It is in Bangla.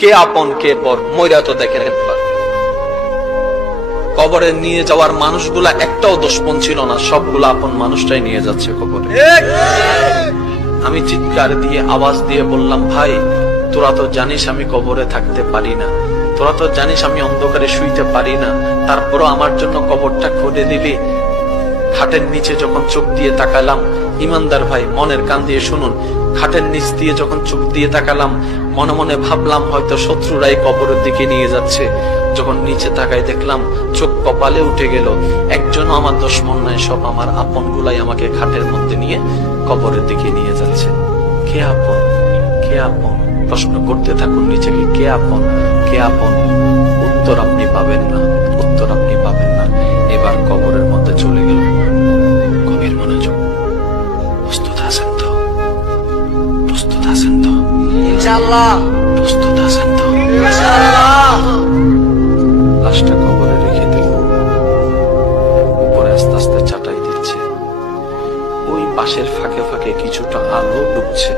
কে আপন কে পর মইরা তো দেখেন একবার। কবরে নিয়ে যাওয়ার মানুষগুলা একটাও দুশমন ছিল না, সবগুলা আপন মানুষটাই নিয়ে যাচ্ছে কবরে। আমি চিৎকার দিয়ে আওয়াজ দিয়ে বললাম, ভাই তোরা তো জানিস আমি কবরে থাকতে পারি না, তোরা তো জানিস আমি অন্ধকারে শুইতে পারি না, তারপরও আমার জন্য কবরটা খুঁড়ে দিলি। খাটের নিচে যখন চোখ দিয়ে তাকালাম, ইমানদার ভাই মনের কান দিয়ে শুনুন, খাটের নিচ দিয়ে যখন চোখ দিয়ে তাকালাম, মনে মনে ভাবলাম হয়তো শত্রুরাই কবরের দিকে নিয়ে যাচ্ছে। যখন নিচে তাকাই দেখলাম চোখ কপালে উঠে গেল, একজনও আমার দুশমন নাই, সব আমার আপন গুলাই আমাকে খাটের মধ্যে নিয়ে কবরের দিকে নিয়ে যাচ্ছে। কে আপন কে আপন প্রশ্ন করতে থাকুন নিজেকে, কে আপন কে আপন। উত্তর আপনি পাবেন না, উত্তর আপনি পাবেন না। এবার কবরের মধ্যে চলে গেল। গভীর মনোযোগ, প্রস্তুত আছেন তো? প্রস্তুত আছেন তো? ইনশাআল্লাহ। প্রস্তুত আছেন তো? ইনশাআল্লাহ। লাশটা কবরে রেখে দিল, উপরে আস্তে আস্তে চাটাই দিচ্ছে, ওই পাশের ফাঁকে ফাঁকে কিছুটা আলো ঢুকছে।